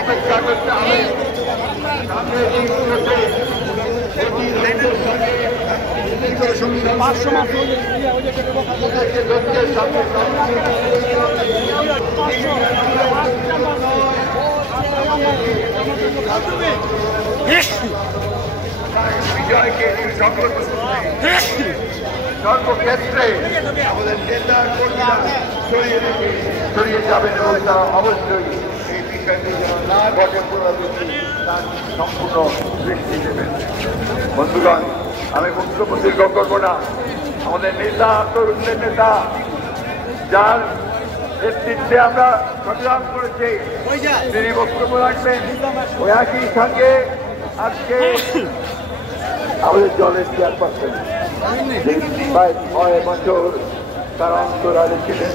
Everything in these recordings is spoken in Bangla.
অপেক্ষা করতে হবে। বিজয়কে সর্বক্ষেত্রে আমাদের নেতা কর্মীরা ছড়িয়ে যাবেন এবং তারা অবশ্যই এই বিষয়টি যেন না ঘটে পুনরাবৃত্তি তার সম্পূর্ণ দৃষ্টি দেবেন। বন্ধুগণ, আমি বক্তব্য দীর্ঘ করব না। আমাদের নেতা তরুণদের নেতা, যার নেতৃত্বে আমরা সংগ্রাম করেছি, তিনি বক্তব্য রাখবেন। ওই একই সঙ্গে আজকে আমাদের দলের চেয়ারপারসন প্রায় 6 বছর তার অন্তরালে ছিলেন,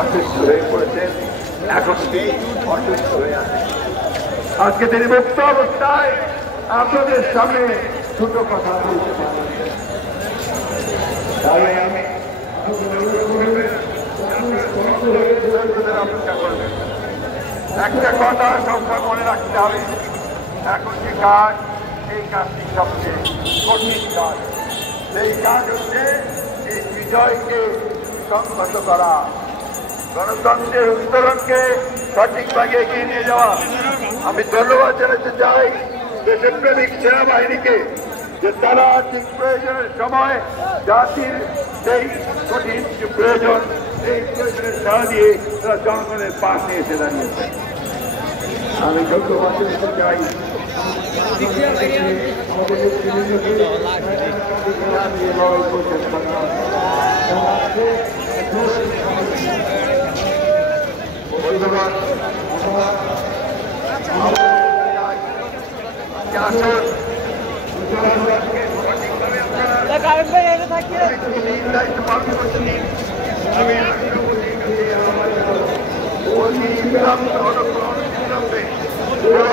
অসুস্থ হয়ে পড়েছেন, এখন তিনি অসুস্থ হয়ে আছেন। আজকে তিনি মুক্ত অবস্থায় আপনাদের সামনে ছোট কথা বলতে পারেন। তাই আমি একটা কথা সবসময় মনে রাখতে হবে, এখন যে কাজ, এই কাজটি সবচেয়ে কঠিন কাজ। সেই কাজ হচ্ছে এই বিজয়কে সংহত করা, গণতন্ত্রের উত্তরণকে সঠিকভাবে এগিয়ে নিয়ে যাওয়া। আমি ধন্যবাদ জানাতে চাই দেশপ্রেমিক সেনাবাহিনীকে, যে তারা ঠিক প্রয়োজনের সময় জাতির সেই কঠিন প্রয়োজন, এই প্রয়োজনের সাড়া দিয়ে তারা জনগণের পাশে এসে দাঁড়িয়েছে। আমি ধন্যবাদ জানাতে চাই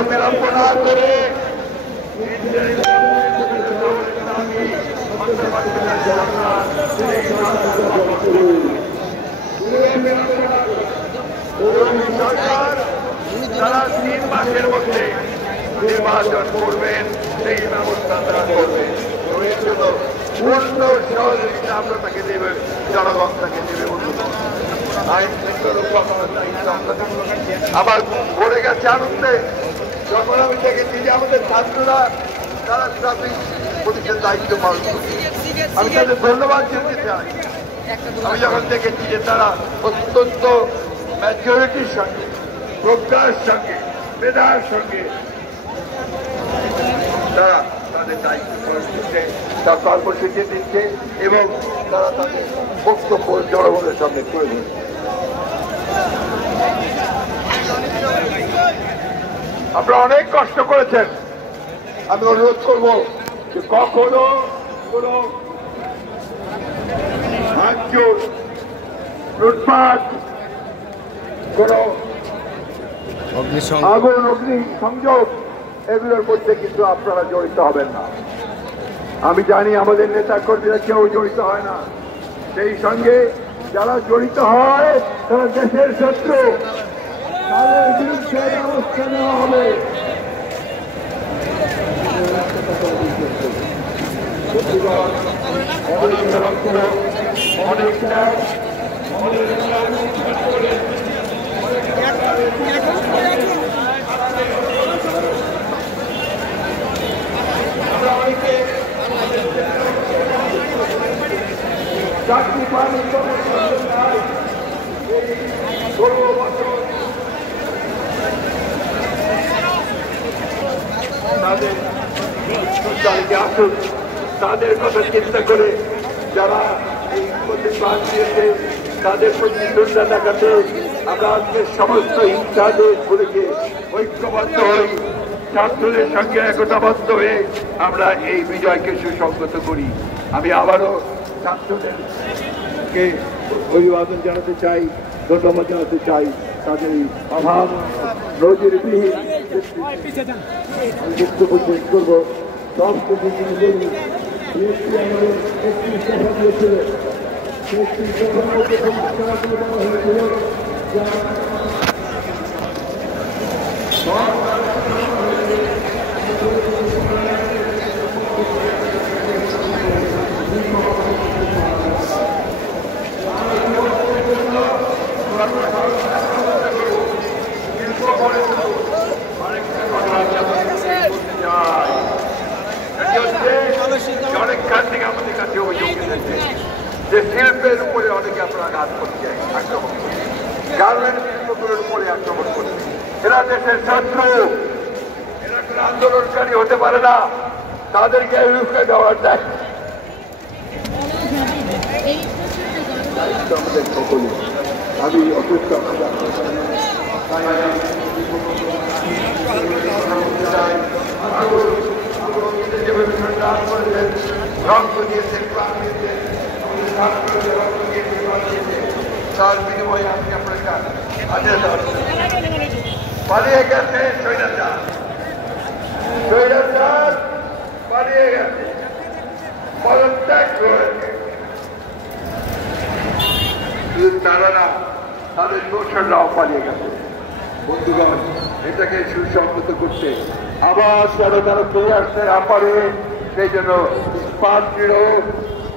বিলম্ব না করে সরকার তারা 3 মাসের মধ্যে নির্বাচন করবেন, সেই ব্যবস্থা তারা করবে। এর জন্য পূর্ণ সহযোগিতা আমরা তাকে দেবে, জনগণ তাকে দেবে। আইন শৃঙ্খলা আবার ভরে গেছে আনন্দে, যখন আমি দেখেছি যে আমাদের ছাত্ররা তারা ট্রাফিক পুলিশের দায়িত্ব পালন করছে, আমি তাদের ধন্যবাদ জানাতে চাই। আমি যখন দেখেছি যে তারা অত্যন্ত ম্যাচুরিটির সঙ্গে, প্রজ্ঞার সঙ্গে, মেধার সঙ্গে তারা তাদের দায়িত্ব পালন করছে, তার কর্মসূচি দিচ্ছে এবং তারা তাদের বক্তব্য জনগণের সামনে তুলে ধরছে। আপনারা অনেক কষ্ট করেছেন। আমি অনুরোধ করব যে কখনো কোন ভাঙচুর, লুটপাট, কোন আগুন, অগ্নি সংযোগ, এগুলোর মধ্যে কিন্তু আপনারা জড়িত হবেন না। আমি জানি আমাদের নেতা কর্মীরা কেউ জড়িত হয় না, সেই সঙ্গে যারা জড়িত হয় তারা দেশের শত্রু, তাদের বিরুদ্ধে ব্যবস্থা নেওয়া হবে। চাকরি পানি তাদের আসুন, তাদের কথা চিন্তা করে যারা এই প্রতিবাদ দিয়েছে তাদের প্রতি শ্রদ্ধা দেখাতে আমরা আজকে সমস্ত হিংসাদের ভুলে ঐক্যবদ্ধ হই, ছাত্রদের সঙ্গে একতাবদ্ধ হয়ে আমরা এই বিজয়কে সুসংগত করি। আমি আবারও ছাত্রদেরকে অভিবাদন জানাতে চাই, ধন্যবাদ জানাতে চাই। তাদের অভাব নজিরবিহীন বক্তব্য শেষ করবো। সব কিছু অনেকখান থেকে আমাদের কাছে অভিযোগ এসেছে যে শিল্পের উপরে অনেকে আপনারা কাজ করছে, আক্রমণ করছে, গার্মেন্টস শিল্পগুলোর উপরে আক্রমণ করছে। এরা দেশের ছাত্র, এরা কোনো আন্দোলনকারী হতে পারে না, তাদেরকে রুখে দেওয়ার দায়িত্ব আমাদের সকলে। আমি অসুস্থ রক্ত দিয়েছেন, প্রাণ দিয়েছেন, তার বিনিময়ে আজকে আপনার পালিয়ে গেছে স্বৈরাচার, স্বৈরাচার পালিয়ে গেছে, পদত্যাগ করেছে। শুধু তারা না, তাদের দোষররাও পালিয়ে গেছে। বন্ধুগণ, এটাকে সুসংহত করতে আবার তারা ফিরে আসতে না পারে, সেই জন্য ইস্পাত দৃঢ়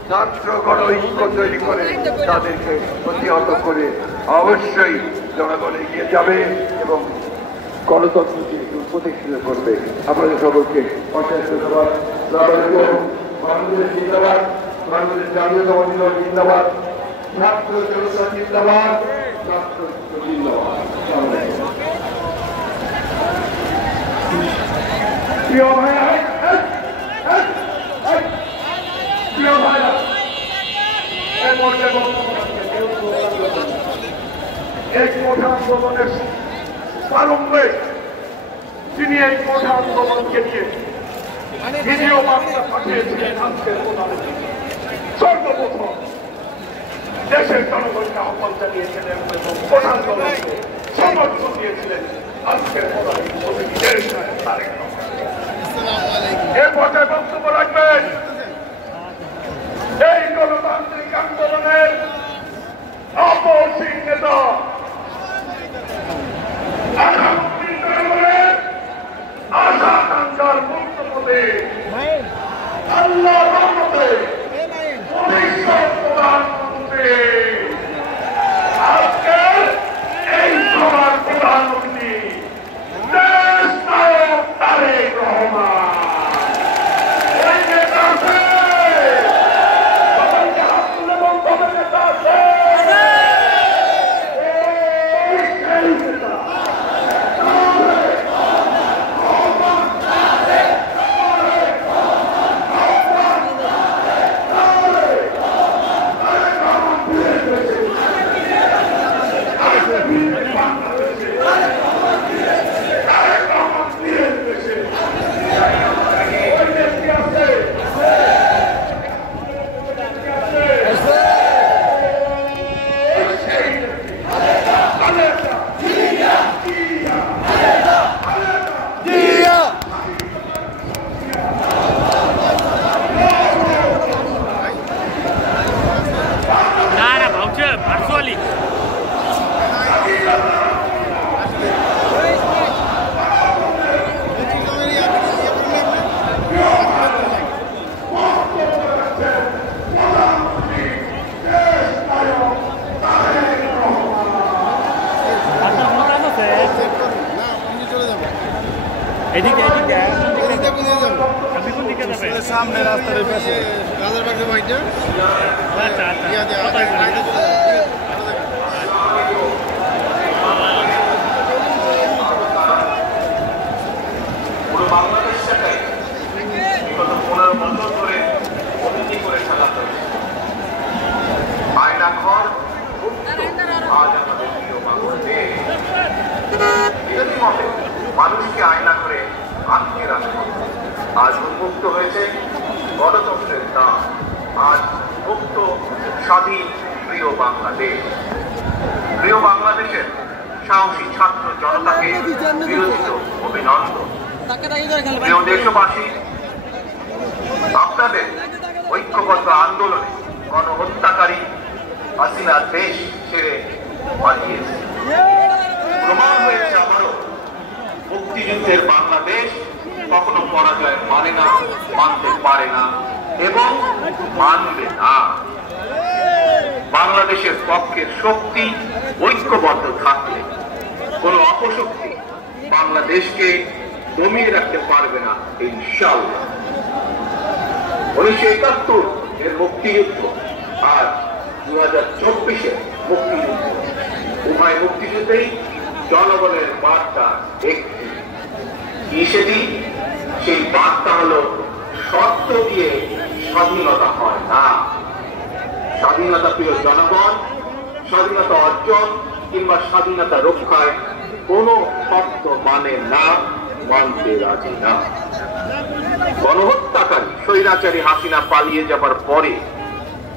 ছাত্রগণ ঐক্য তৈরি করে তাদেরকে প্রতিহত করে অবশ্যই জনগণ এগিয়ে যাবে এবং গণতন্ত্রকে প্রতিষ্ঠিত করবে। আপনাদের সকলকে অশেষ ধন্যবাদ। বাংলাদেশ জিন্দাবাদ, বাংলাদেশ জাতীয়তাবাদী দল জিন্দাবাদ, ছাত্র জনতা জিন্দাবাদ, ছাত্র জিন্দাবাদ। প্রিয় ভাইরা, প্রিয় ভাইরা, এই কোঠা আন্দোলনের প্রারম্ভে তিনি এই কোঠা আন্দোলনকে নিয়ে ভিডিও বার্তা পাঠিয়েছিলেন। আজকের সর্বপ্রথম দেশের জনগণকে আহ্বান জানিয়েছিলেন এবং কোঠা আন্দোলনকে সমর্থন দিয়েছিলেন আজকের এর পর্যায়ে বক্তব্য রাখবেন এই গণতান্ত্রিক আন্দোলনের অপসীম নেতা আশা-আকাঙ্ক্ষার মুক্তপদে আল্লাহর রহমতে ভবিষ্যৎ প্রধানমন্ত্রী, আজকের এই সভার প্রধানমন্ত্রী দেশ নায়ক তারেক রহমান। সামনে রাস্তার পাশে রাজারবাগের বাড়িটা। আচ্ছা আচ্ছা, পুরো বাংলাদেশটাকে বিগত 15 বছর ধরে অতিথি করে চালাতে হয়েছে। আয়নাঘর আজ আমাদের প্রিয় বাংলাদেশ। বিরোধী মতে মানুষকে আয়না করে আটকে রাখা আজ উন্মুক্ত হয়েছে গণতন্ত্রের দ্বার। আজ মুক্ত স্বাধীন প্রিয় বাংলাদেশ। প্রিয় বাংলাদেশের সাহসী ছাত্র জনতাকে বিরোধিত অভিনন্দন। প্রিয় দেশবাসী, আপনাদের ঐক্যবদ্ধ আন্দোলনে গণহত্যাকারী হাসিনা দেশ ছেড়ে পালিয়েছে। প্রমাণ হয়েছে আবারও মুক্তিযুদ্ধের বাংলাদেশ কখনো পরাজয় মানে না, মানতে পারে না এবং মানবে না। বাংলাদেশের পক্ষের শক্তি ঐক্যবদ্ধ থাকলে কোন অপশক্তি বাংলাদেশকে দমিয়ে রাখতে পারবে না ইনশাআল্লাহ। 1971 এর মুক্তিযুদ্ধ আর 2024-এর মুক্তিযুদ্ধ, উভয় মুক্তিযুদ্ধেই জনগণের বার্তা একটি। সেদিন সেই বার্তা হলো শর্ত দিয়ে স্বাধীনতা হয় না। স্বাধীনতা প্রিয় জনগণ স্বাধীনতা অর্জন কিংবা স্বাধীনতা রক্ষায় কোন শর্ত মানে না, মানতে রাজি না। গণহত্যাকারী স্বৈরাচারী হাসিনা পালিয়ে যাবার পরে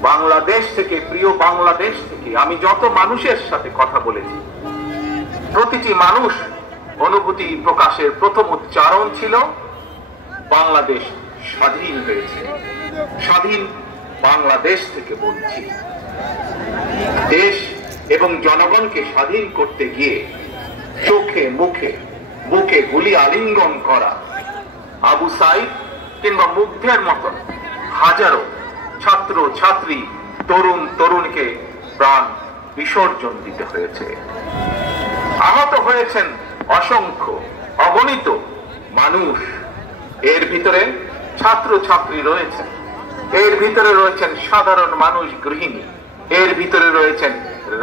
বাংলাদেশ থেকে, প্রিয় বাংলাদেশ থেকে আমি যত মানুষের সাথে কথা বলেছি, প্রতিটি মানুষ অনুভূতি প্রকাশের প্রথম উচ্চারণ ছিল বাংলাদেশ স্বাধীন হয়েছে। স্বাধীন বাংলাদেশ থেকে বলছি। দেশ এবং জনগণকে স্বাধীন করতে গিয়ে চোখে মুখে বুকে গুলি আলিঙ্গন করা আবু সাইদ কিংবা মুগ্ধের মতন হাজারো ছাত্র ছাত্রী, তরুণ তরুণীকে প্রাণ বিসর্জন দিতে হয়েছে। আহত হয়েছেন অসংখ্য অগণিত মানুষ। এর ভিতরে ছাত্র ছাত্রী রয়েছেন, এর ভিতরে রয়েছেন সাধারণ মানুষ, গৃহিণী, এর ভিতরে রয়েছেন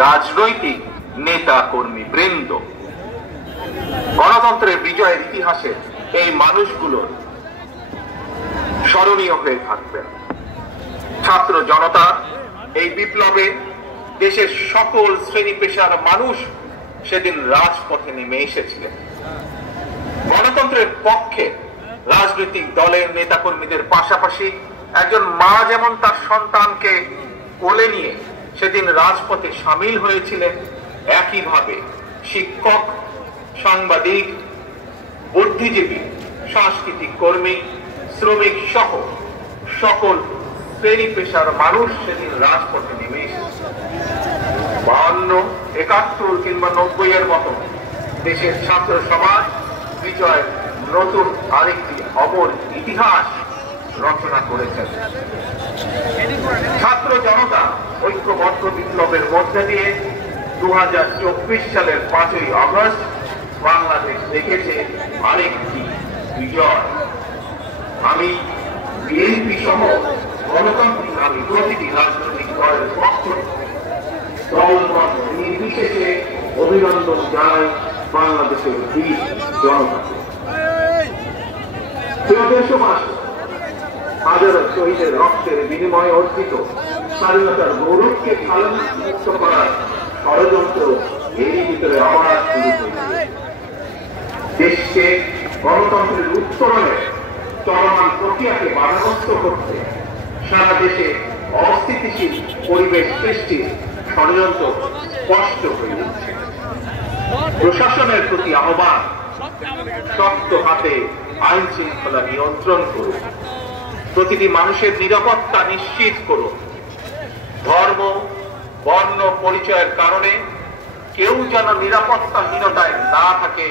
রাজনৈতিক নেতা কর্মী বৃন্দ। গণতন্ত্রের বিজয়ের ইতিহাসে এই মানুষগুলোর স্মরণীয় হয়ে থাকবেন। ছাত্র জনতা এই বিপ্লবে দেশের সকল শ্রেণী পেশার মানুষ সেদিন রাজপথে নেমে এসেছিলেন। গণতন্ত্রের পক্ষে রাজনৈতিক দলের নেতাকর্মীদের পাশাপাশি একজন মা যেমন তার সন্তানকে কোলে নিয়ে সেদিন রাজপথে সামিল হয়েছিলেন, একইভাবে শিক্ষক, সাংবাদিক, বুদ্ধিজীবী, সাংস্কৃতিক কর্মী, শ্রমিক সহ সকল শ্রেণী পেশার মানুষ সেদিন রাজপথে নেমে এসেছে। 52, 71 কিংবা 90 এর মতো দেশের ছাত্র সমাজ বিজয়ের নতুন আরেকটি অমর ইতিহাস রচনা করেছেন। ছাত্র জনতা ঐক্যবদ্ধ বিপ্লবের মধ্যে দিয়ে 2024 সালের 5ই আগস্ট বাংলাদেশ দেখেছে আরেকটি বিজয়। আমি বিএনপি সহ গণতান্ত্রিক আমি প্রতিটি রাজনৈতিক দলের পক্ষ দলমত নির্বিশেষে অভিনন্দন জানাই বাংলাদেশের বীর জনতাকে। দেশবাসী, হাজারো শহীদের রক্তের বিনিময়ে অর্জিত স্বাধীনতার গৌরবকে মুক্ত করার ষড়যন্ত্র এরই ভিতরে আবার শুরু হয়েছে। দেশকে গণতন্ত্রের উত্তরণে চলমান প্রক্রিয়াকে বাধাগ্রস্ত করতে সারা দেশে অস্থিতিশীল পরিবেশ সৃষ্টির ষড়যন্ত্র স্পষ্ট হয়ে উঠছে। প্রশাসনের প্রতি আহ্বান, শক্ত হাতে আইন শৃঙ্খলা নিয়ন্ত্রণ করুন, প্রতিটি মানুষের নিরাপত্তা নিশ্চিত করুন। ধর্ম, বর্ণ পরিচয়ের কারণে কেউ যেন নিরাপত্তাহীনতায় না থাকে,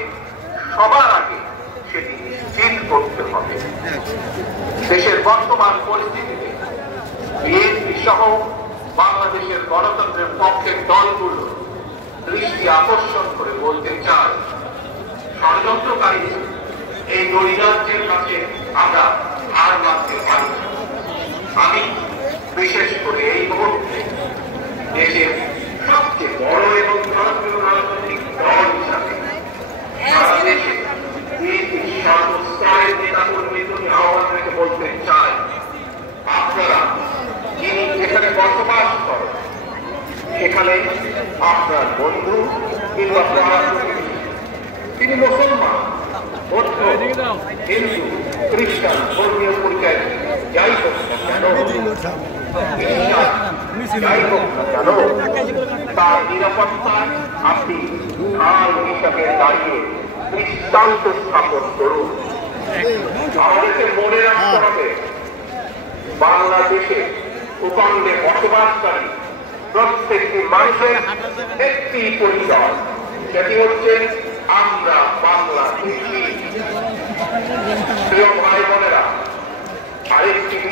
সবার আগে সেটি নিশ্চিত করতে হবে। দেশের বর্তমান পরিস্থিতিতে বিএনপি সহ বাংলাদেশের গণতন্ত্রের পক্ষের দলগুলো দৃষ্টি আকর্ষণ করে বলতে চায়, ষড়যন্ত্রকারী এই নৈরাজ্যের কাছে আমরা হার মানতে পারি। আমি বিশেষ করে এই মুহূর্তে দেশের সবচেয়ে বড় এবং জনপ্রিয় রাজনৈতিক দল হিসাবে সারা দেশে সর্বস্তরের নেতাকর্মীদের আহ্বান রেখে বলতে চাই, আপনারা যিনি যেখানে বসবাস করেন সেখানে আপনার বন্ধু কিংবা তিনি মুসলমান, বৌদ্ধ, হিন্দু, খ্রিস্টান, ধর্মীয় পরিচয় যাই হোক না কেন, তার নিরাপত্তায় আপনি ঢাল হিসাবে দাঁড়িয়ে দৃষ্টান্ত স্থাপন করুন। আমাদেরকে মনে রাখতে হবে, বাংলাদেশে উপখণ্ডে বসবাসকারী প্রত্যেকটি মানুষের একটি পরিচয়, সেটি হচ্ছে আমরা বাংলাদেশী।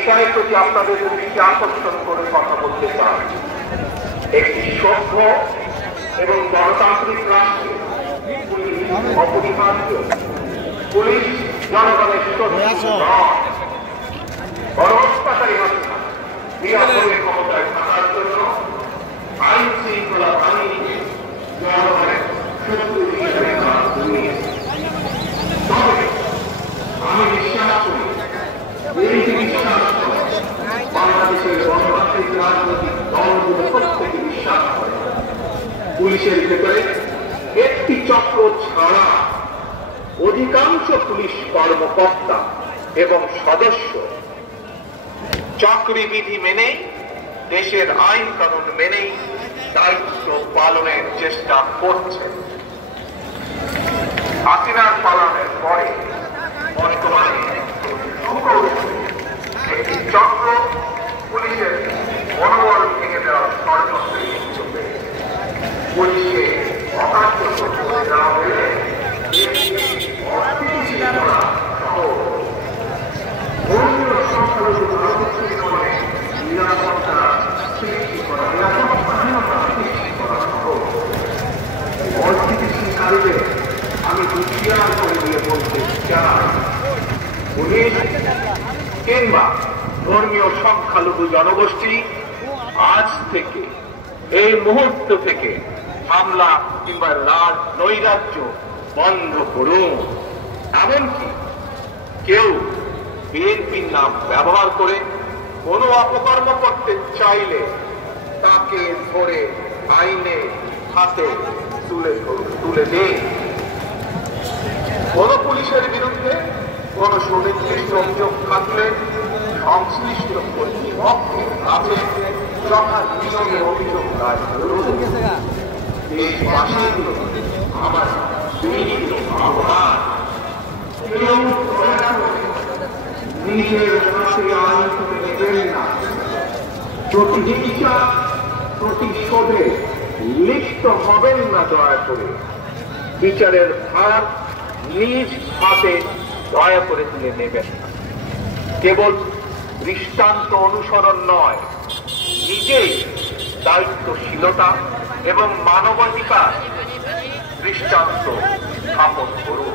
বিষয়ের প্রতি আপনাদের দৃষ্টি আকর্ষণ করে কথা বলতে চান। একটি সভ্য এবং গণতান্ত্রিক রাষ্ট্রে অপরিহার্য। পুলিশ জনগণের গণহত্যাকারী হত্যা নিরাপদে ক্ষমতায় থাকার জন্য আইন শৃঙ্খলা বাহিনী জনগণের শত্রু হিসেবে আমি বিশ্বাস করি, বাংলাদেশের গণতান্ত্রিক রাজনৈতিক দলগুলো প্রত্যেকে বিশ্বাস করে পুলিশের ভেতরে একটি চক্র ছাড়া অধিকাংশ পুলিশ কর্মকর্তা এবং সদস্য চাকরিবিধি মেনেই, দেশের আইন কানুন মেনেই দায়িত্ব পালনের চেষ্টা করছে। হাসিনার পালনের পরে বর্তমানে একটি চক্র পুলিশের মনোবল ভেঙে দেওয়ার ষড়যন্ত্রে লিপ্ত হয়েছে। পুলিশকে অকার্য করে দেওয়া হলে ধর্মীয় সংখ্যালঘু ভারতবর্ষের জীবনে নিরাপত্তা সৃষ্টি করা, নিরাপত্তাহীনতা সৃষ্টি করা সহ অস্থিতিশীলকারীদের আমি হুঁশিয়ার করে দিয়ে বলতে চাই, পুলিশ কিংবা ধর্মীয় সংখ্যালঘু জনগোষ্ঠী আজ থেকে, এই মুহূর্ত থেকে হামলা কিংবা নৈরাজ্য বন্ধ করুন। এমনকি কেউ বিএনপির নাম ব্যবহার করে কোনো অপকর্ম করতে চাইলে তাকে ধরে আইনে হাতে তুলে দিন। কোন পুলিশের বিরুদ্ধে কোন সুনির্দিষ্ট অভিযোগ থাকলে সংশ্লিষ্ট কর্তৃপক্ষের কাছে যথানিয়মে অভিযোগ দায়ের করুন। দেশবাসীর আমার আহ্বান, নিজের হাতে আইন তুলে নেবেন না। প্রতিহিংসা প্রতিশোধে লিপ্ত হবেন না দয়া করে। বিচারের ভার নিজ হাতে দয়া করে তুলে নেবেন না। কেবল দৃষ্টান্ত অনুসরণ নয়, নিজেই দায়িত্বশীলতা এবং মানবাধিকার দৃষ্টান্ত স্থাপন করুন।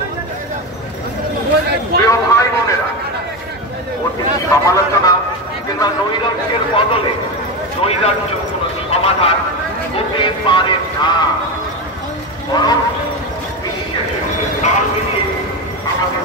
প্রিয় ভাই বোনেরা, অতীত সমালোচনা কিংবা নৈরাজ্যের বদলে নৈরাজ্য কোন সমাধান হতে পারে না। বরং বিশ্বের সঙ্গে তাল মিলিয়ে আমাদের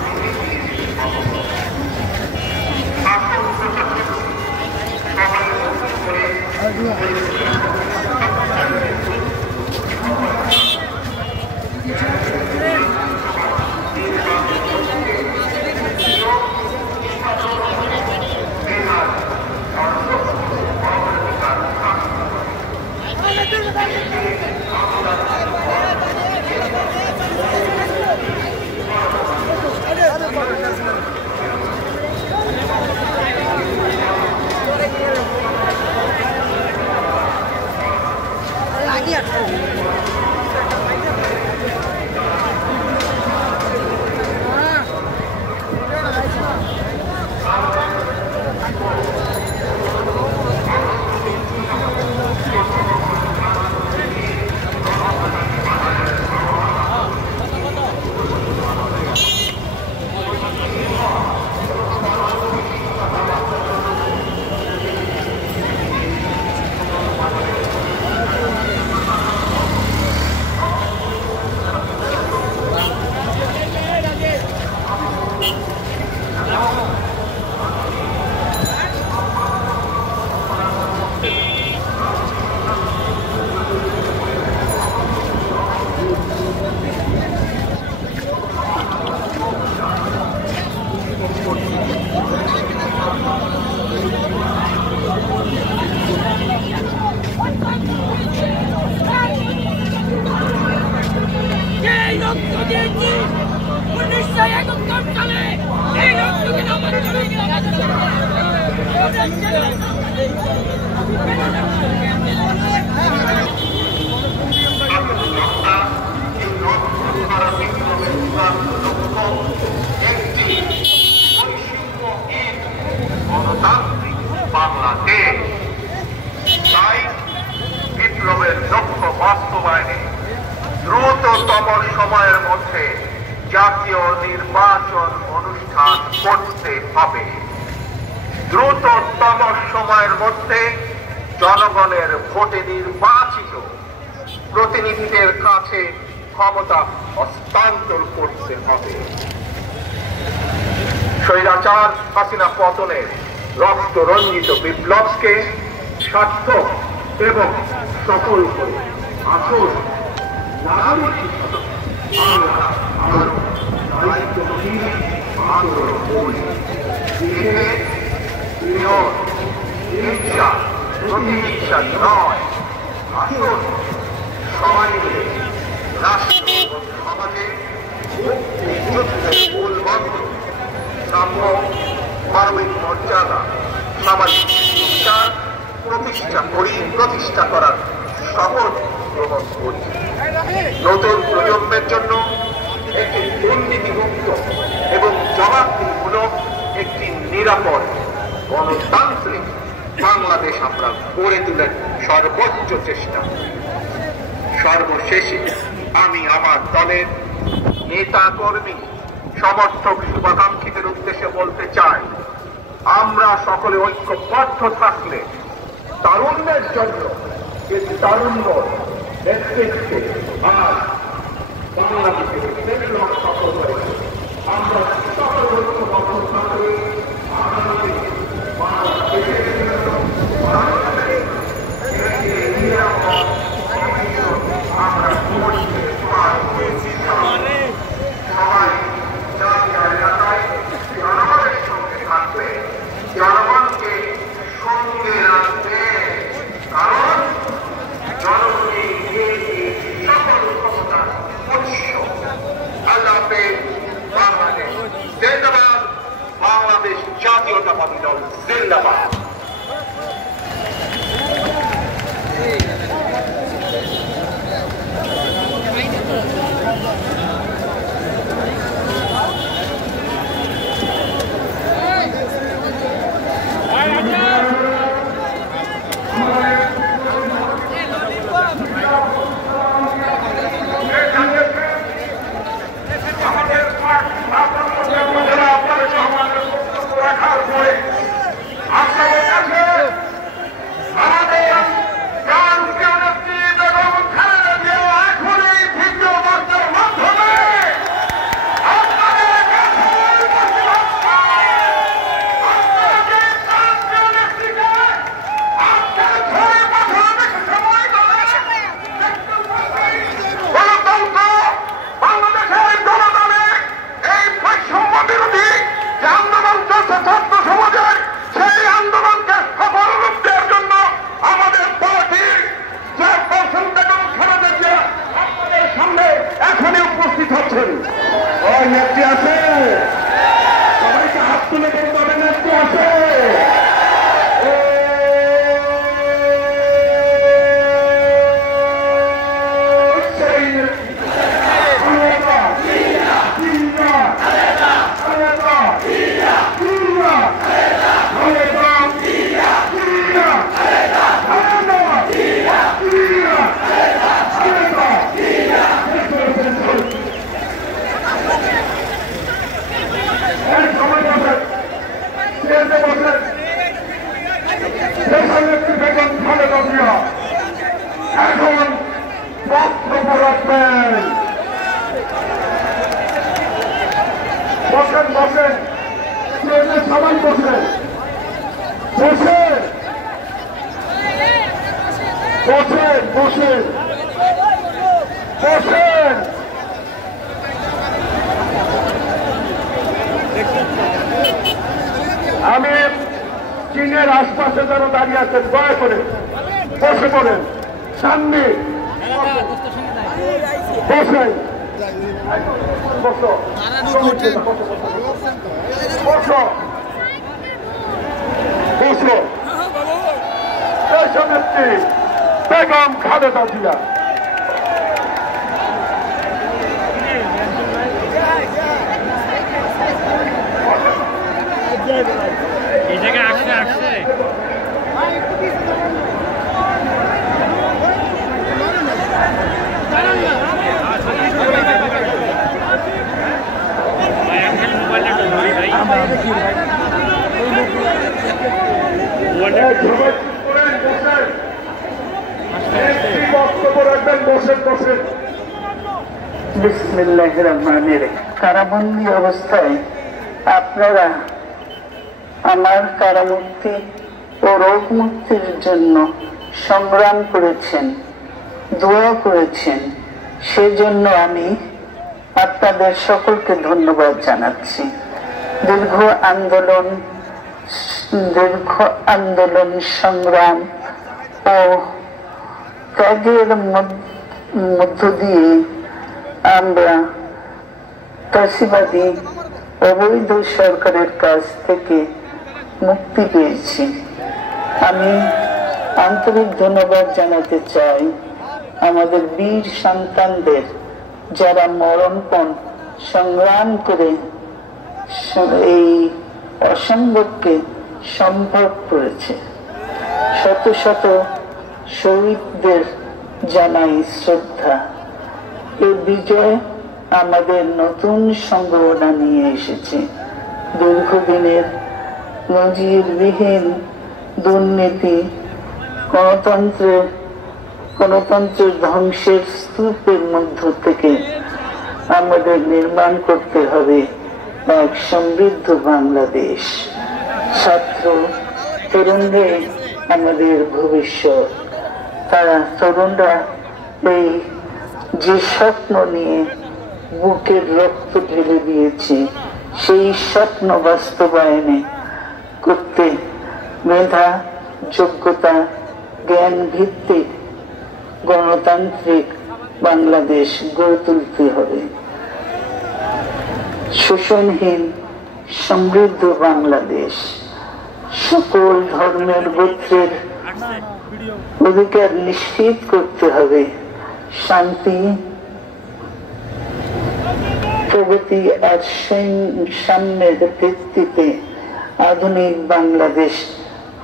একটি বাংলাদেশ। তাই বিপ্লবের লক্ষ্য বাস্তবায়নে দ্রুততম সময়ের মধ্যে জাতীয় নির্বাচন অনুষ্ঠান করতে হবে। দ্রুততম সময়ের মধ্যে জনগণের ভোটে নির্বাচিত প্রতিনিধিদের কাছে ক্ষমতা হস্তান্তর করতে হবে। স্বৈরাচার হাসিনা পতনের রক্ত রঞ্জিত বিপ্লবকে সার্থক এবং সফল করে আসল নাগরিক হিসেবে আমরা আরো দায়িত্বশীল আচরণ করি। হিংসা প্রতিহিংসা নয়, আসল সবাই মিলে রাষ্ট্র এবং সমাজে মুক্তিযুদ্ধের মূল মন্ত্র সাম্য, মানবিক মর্যাদা, সামাজিক বিচার প্রতিষ্ঠা করার শপথ গ্রহণ করি। নতুন প্রজন্মের জন্য একটি দুর্নীতিমুক্ত এবং জবাবদিহিমূলক একটি নিরাপদ গণতান্ত্রিক বাংলাদেশ আমরা গড়ে তোলার সর্বোচ্চ চেষ্টা। সর্বশেষে আমি আমার দলের নেতা কর্মী সমর্থক শুভাকাঙ্ক্ষীদের উদ্দেশ্যে বলতে চাই, আমরা সকলে ঐক্যবদ্ধ থাকলে তারুণ্যের জন্য কিন্তু তারুণ্য নেতৃত্বে আজ বাংলাদেশের বিপ্লব সফল হয়েছে। আমরা সকল ঐক্যবদ্ধ থাকলে জনগণকে সঙ্গে রাখবে, কারণ জনগণের সকল ক্ষমতা উৎস। আল্লাহ হাফেজ। বাংলাদেশ জিন্দাবাদ, বাংলাদেশ জাতীয়তাবাদী দল জিন্দাবাদ। এখন বক্তব্য রাখবেন। বসেন বসেন, সবাই বসেন বসেন বসেন বসেন বসেন। আমি চীনের আশপাশে যারা দাঁড়িয়ে আছেন দয়া করে বসে পড়েন, সামনে বসেন, বসো বসো বসো। দেশনেত্রী বেগম খালেদা জিয়া এই জায়গায় আসছে বক্তব্য রাখবেন, বসেন। বিসমিল্লাহির রহমানির রহিম। কারাবন্দী অবস্থায় আপনারা আমার কারামুক্তি ও রোগ মুক্তির জন্য সংগ্রাম করেছেন, দোয়া করেছেন, সেজন্য আমি আপনাদের সকলকে ধন্যবাদ জানাচ্ছি। দীর্ঘ আন্দোলন সংগ্রাম ও ত্যাগের মধ্য দিয়ে আমরা ফ্যাসিবাদী অবৈধ সরকারের কাছ থেকে মুক্তি পেয়েছি। আমি আন্তরিক ধন্যবাদ জানাতে চাই আমাদের বীর সন্তানদের, যারা মরণপণ সংগ্রাম করে এই অসম্ভবকে সম্ভব করেছে। শত শত শহীদদের জানাই শ্রদ্ধা। এই বিজয় আমাদের নতুন সম্ভাবনা নিয়ে এসেছে। দীর্ঘদিনের নজিরবিহীন দুর্নীতি, গণতন্ত্রের ধ্বংসের স্তূপের মধ্য থেকে আমাদের নির্মাণ করতে হবে এক সমৃদ্ধ বাংলাদেশ। ছাত্র তরুণরাই আমাদের ভবিষ্যৎ। তরুণরা এই যে স্বপ্ন নিয়ে বুকের রক্ত ঢেলে দিয়েছে, সেই স্বপ্ন বাস্তবায়নে করতে মেধা, যোগ্যতা, জ্ঞান ভিত্তিক গণতান্ত্রিক বাংলাদেশ গড়ে তুলতে হবে। শোষণহীন সমৃদ্ধ বাংলাদেশ, সকল ধর্মের গোত্রের অধিকার নিশ্চিত করতে হবে। শান্তি, প্রগতি আর সাম্যের ভিত্তিতে আধুনিক বাংলাদেশ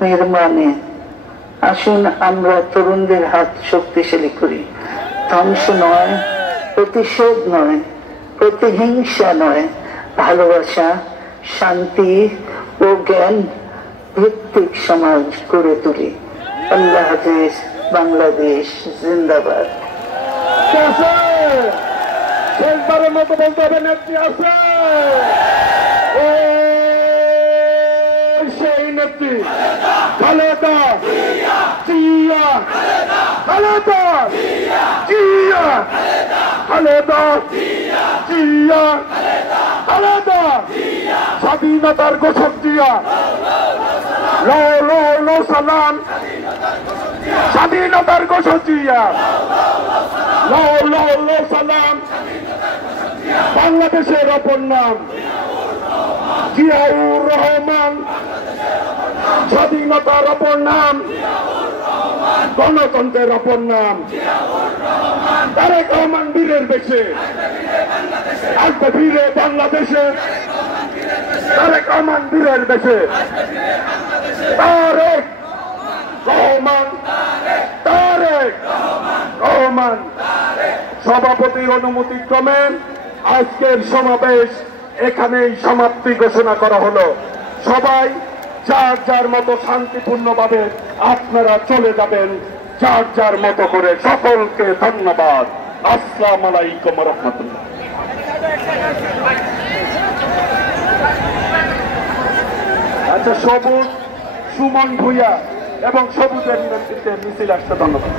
নির্মাণে আসুন আমরা তরুণদের হাত শক্তিশালী করি। ধ্বংস নয়, প্রতিশোধ নয়, প্রতিহিংসা নয়, ভালোবাসা, শান্তি ও জ্ঞান ভিত্তিক সমাজ গড়ে তুলি। আল্লাহ হাফেজ। বাংলাদেশ জিন্দাবাদ। শেষবারের মতো বলতে হবে, নেত্রী আছে, সেই নেত্রী খালেদা জিয়া, খালেদা জিয়া, খালেদা জিয়া, খালেদা স্বাধীনতার ঘোষক জিয়া, লো লো লো সালাম, স্বাধীনতার ঘোষক জিয়া, লো লো লো সালাম। বাংলাদেশের অপর নাম জিয়াউর রহমান, স্বাধীনতার অপর নাম, গণতন্ত্রের অপর নাম। তারেক রহমান বীরের বেশে আসবে ফিরে বাংলাদেশে, তারেক রহমান বীরের বেশে, তারেক রহমান, তারেক রহমান। সভাপতির অনুমতি ক্রমে আজকের সমাবেশ এখানেই সমাপ্তি ঘোষণা করা হলো। সবাই যার যার মতো শান্তিপূর্ণভাবে আপনারা চলে যাবেন, যার যার মতো করে। সকলকে ধন্যবাদ। আসসালামু আলাইকুম ওয়া রাহমাতুল্লাহ। আচ্ছা, সবুজ সুমন ভূঁইয়া এবং সবুজের নেতৃত্বে মিছিল আসতে ধন্যবাদ।